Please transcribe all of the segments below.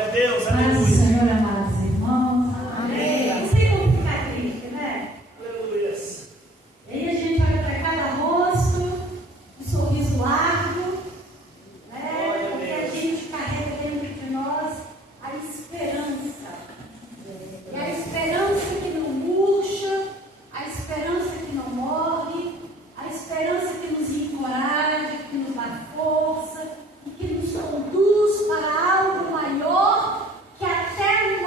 Glória a Deus, Mas, aleluia. Senhor, amados irmãos, amém. Não sei como ficar triste, né? Aleluia. E aí a gente olha para cada rosto, um sorriso largo, né? Porque a gente carrega dentro de nós a esperança. E a esperança que não murcha, a esperança que não morre, a esperança que nos encoraja, que nos dá força e que nos conduz para algo maior que até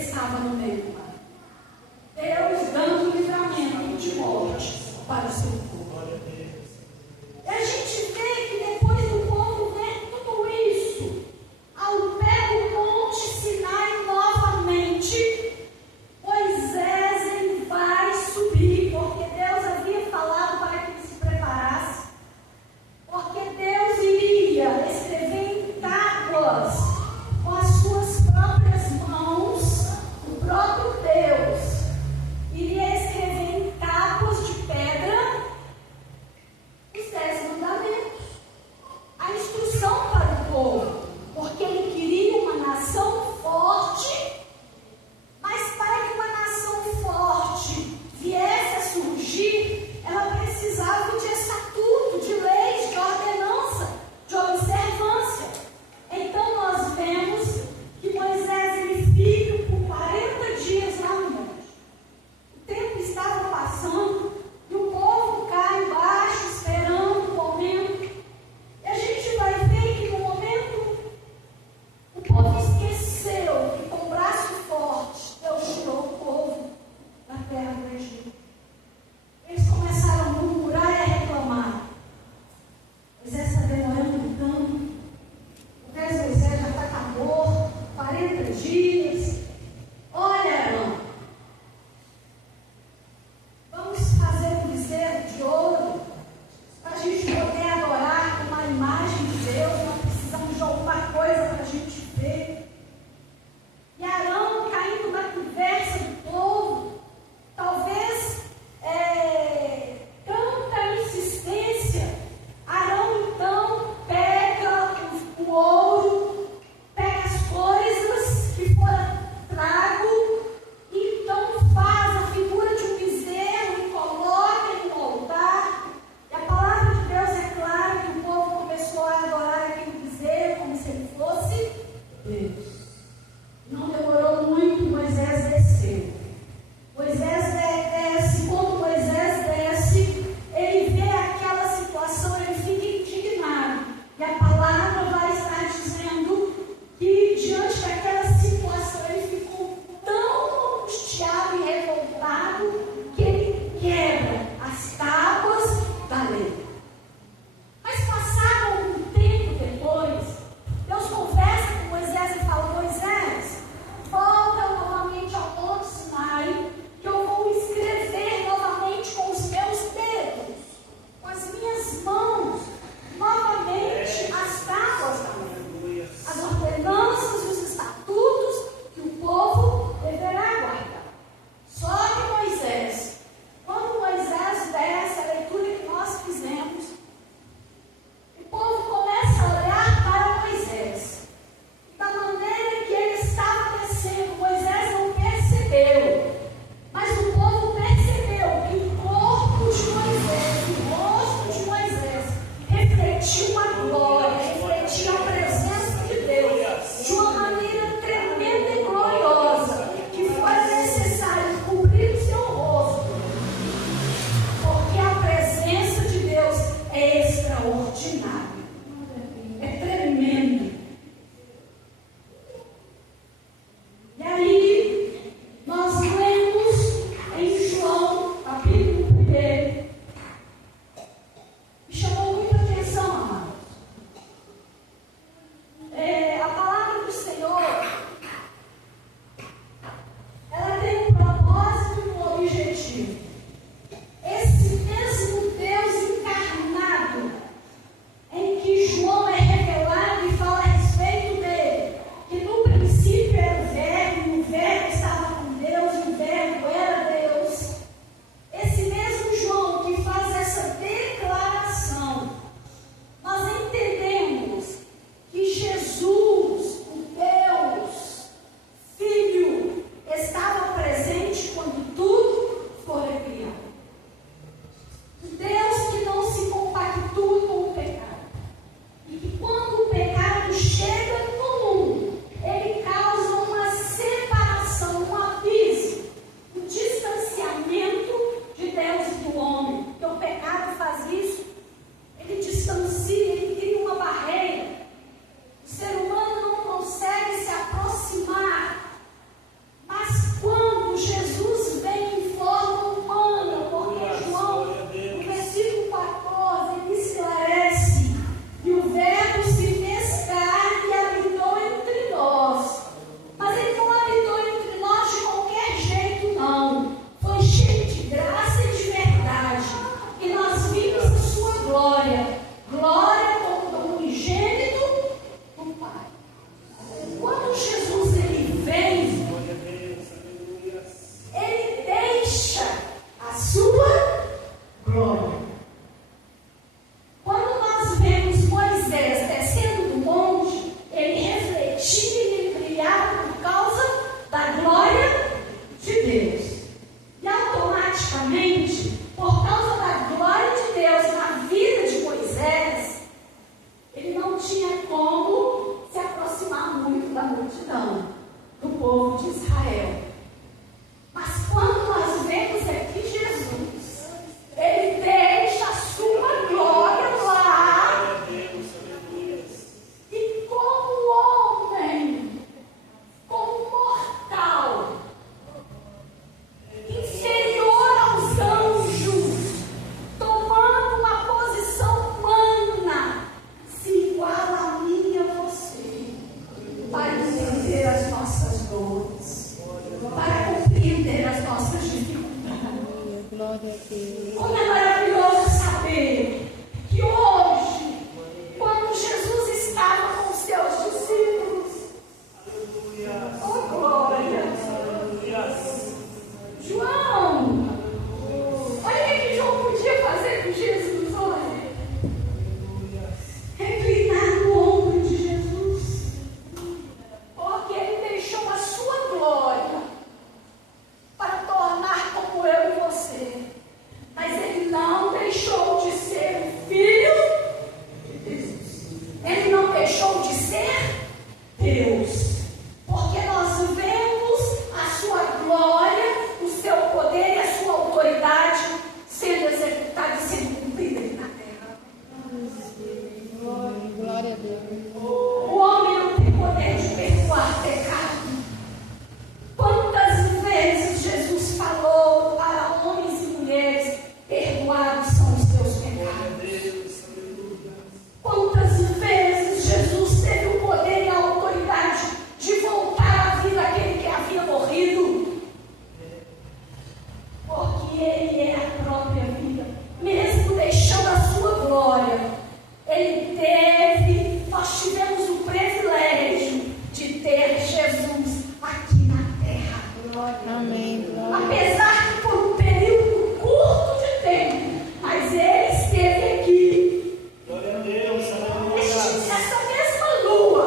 estava no meio do mar. Deus dando livramento de morte para o seu povo. E a gente vê que depois do povo ver tudo isso, ao pé do Monte Sinai novamente, Moisés ele vai subir, porque Deus havia falado para que ele se preparasse, porque Deus iria escrever em tábuas com as suas próprias mãos, o próprio de Israel. Mas quando nós vemos aqui Jesus, ele deixa a sua glória lá. E como homem, como mortal, inferior aos anjos, tomando uma posição humana, se iguala a mim e a você, para entender as nossas dores, para compreender as nossas dificuldades. Glória a Deus. Como é maravilhoso saber que hoje, quando Jesus estava com os seus discípulos, oh glória! João, olha o que João podia fazer com Jesus hoje. Reclinar no ombro de Jesus, porque ele deixou a sua glória para tornar como eu e você. Mas ele não deixou de ser o Filho de Deus. Ele não deixou de ser Deus. Porque nós vemos a sua glória, o seu poder e a sua autoridade sendo executada e sendo cumprida aqui na terra. Glória a Deus. O homem não tem poder de perdoar pecado. Quantas vezes Jesus falou para homens e mulheres: perdoados são os teus pecados. Quantas vezes Jesus teve o poder e a autoridade de voltar à vida aquele que havia morrido? Porque ele é a própria vida. Mesmo deixando a sua glória, ele teve, nós tivemos o privilégio de ter Jesus aqui na terra. Amém. Glória. Apesar que por um período curto de tempo, mas ele esteve aqui. Glória a Deus, Essa mesma lua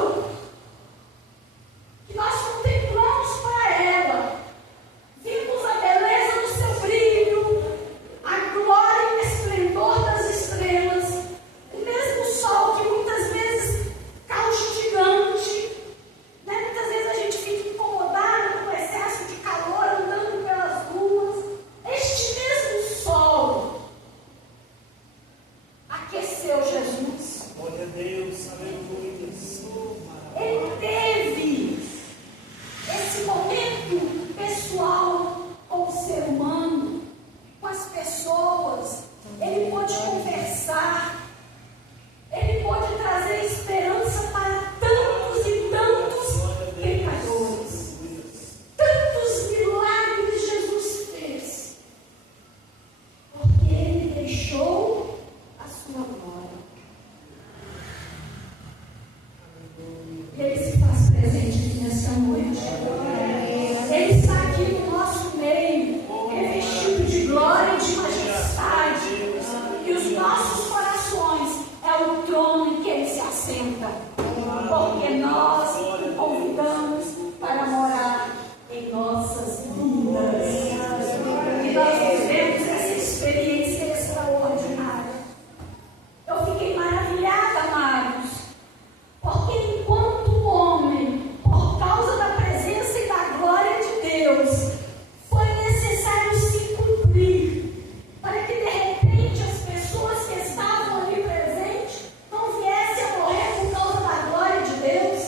que nós contemplamos para ela, vimos a beleza do seu brilho, a glória e o esplendor das estrelas, o mesmo sol que muitas vezes caustigante, né? Muitas vezes a gente fica incomodado com o excesso de calor andando pelas ruas. Este mesmo sol aqueceu Jesus. glória a Deus, aleluia. Ele teve esse momento pessoal com o ser humano, com as pessoas. Ele pôde conversar, ele pôde trazer esperança para tantos e tantos pecadores. Tantos milagres Jesus fez, porque ele deixou a sua glória. E ele se faz presente aqui nessa noite. Ele está aqui no nosso meio, revestido de glória e de majestade. E os nossos corações é o trono em que ele se assenta. Porque nós o convidamos para morar em nossas vidas. E nós vivemos essa experiência extraordinária. Eu fiquei maravilhada, amados. Porque enquanto homem, por causa da presença e da glória de Deus, foi necessário se cumprir, para que de repente as pessoas que estavam ali presentes não viessem a morrer por causa da glória de Deus.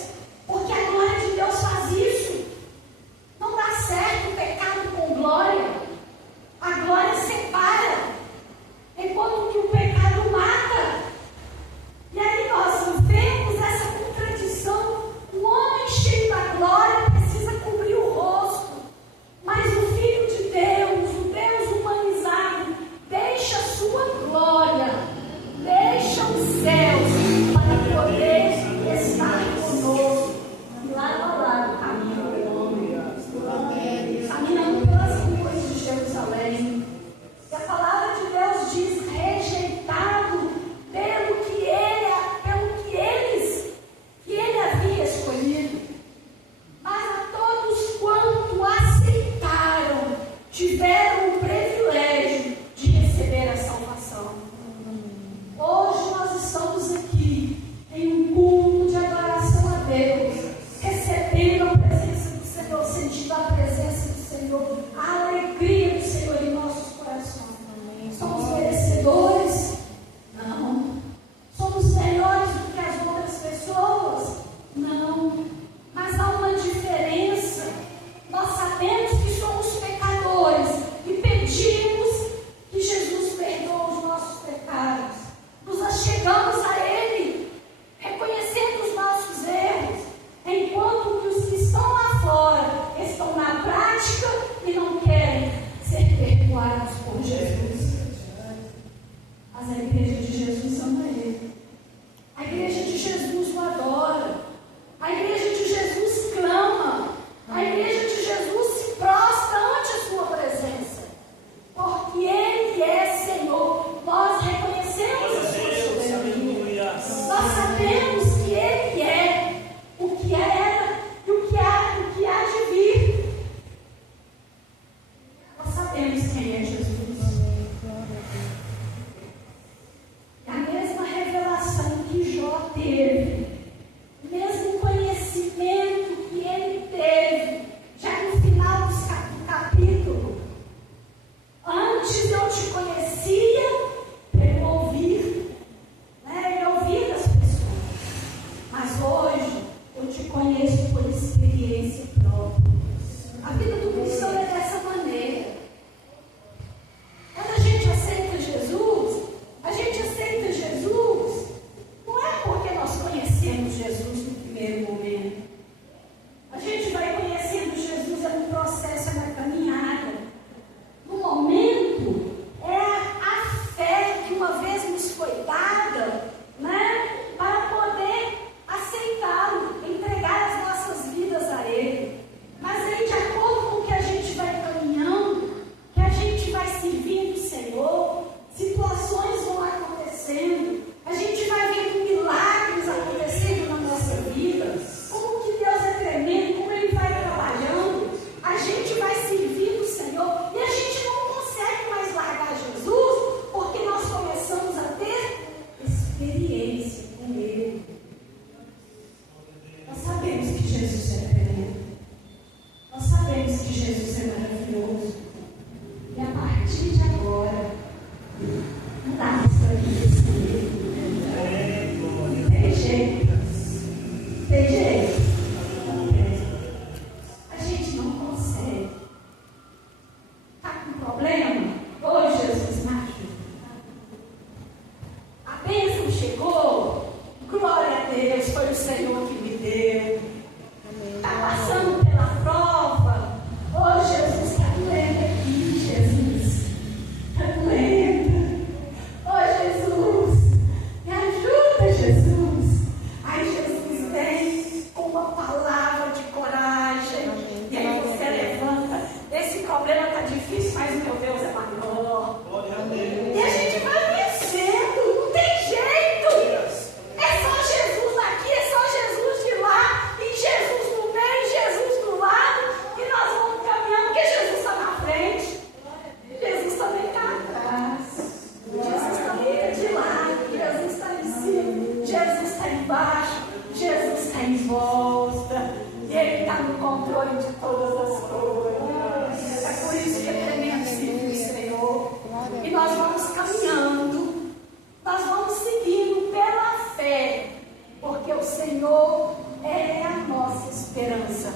da presença do Senhor, a alegria do Senhor em nossos corações. Somos merecedores? Não. Somos melhores do que as outras pessoas? Não. Mas há uma diferença. Nós sabemos que somos pecadores e pedimos que Jesus perdoe os nossos pecados. Nos achegamos a Ele, reconhecendo os nossos erros, enquanto que os que estão lá fora estão na prática e não querem ser perdoados por Jesus. Mas a igreja de Jesus ama Ele. A igreja de Jesus o adora. A igreja de Jesus clama. A igreja de Jesus se prostra ante a sua presença. Porque Ele é Senhor. Nós reconhecemos a sua soberania. Nós sabemos que Ele é o que era e o que há de vir. Nós sabemos quem é Jesus. E a mesma revelação que Jó teve, o mesmo conhecimento que ele teve, já no final do capítulo. Antes eu te conhecia pelo ouvir, eu ouvia das pessoas. Mas hoje eu te conheço por experiência própria. A vida do cristão é dessa maneira. Quando a gente aceita Jesus não é porque nós conhecemos Jesus no primeiro momento. A gente vai conhecendo Jesus no processo, na caminhada. No momento, é a fé que uma vez nos foi dada, para poder aceitá-lo, entregar as nossas vidas a Ele. Mas aí, de acordo com o que a gente vai caminhando, que a gente vai servindo o Senhor, situações vão acontecendo, a gente vai vendo milagres acontecendo na nossa vida, como que Deus é tremendo, como Ele vai trabalhando, a gente vai servindo o Senhor e a gente não consegue mais largar Jesus, porque nós começamos a ter experiência com Ele. Nós sabemos que Jesus é tremendo, nós sabemos que Jesus é maravilhoso, e a partir de agora, não dá mais para viver sem Ele. Tem jeito. Tem jeito. A gente não consegue. Está com problema? Ô Jesus, me ajuda. A bênção chegou. Glória a Deus, foi o Senhor que me deu. Está passando pela prova. Ô Jesus, está doendo aqui, Jesus. Está doendo. Ô Jesus, me ajuda, Jesus. Aí Jesus vem com uma palavra de coragem. E aí você levanta. Esse problema está difícil, mas meu Deus é maior. E a gente vai vencendo. Não tem jeito. É só Jesus aqui, é só Jesus de lá. E Jesus no meio, Jesus do lado. E nós vamos caminhando, porque Jesus está na frente. Jesus também está atrás. Jesus também está de lado. Jesus está em cima. Jesus está embaixo. Jesus está em volta. E Ele está no controle de todas as coisas. É por isso que é tremendo servir o Senhor. E nós vamos caminhando. Nós vamos seguindo pela fé. Porque o Senhor é a nossa esperança.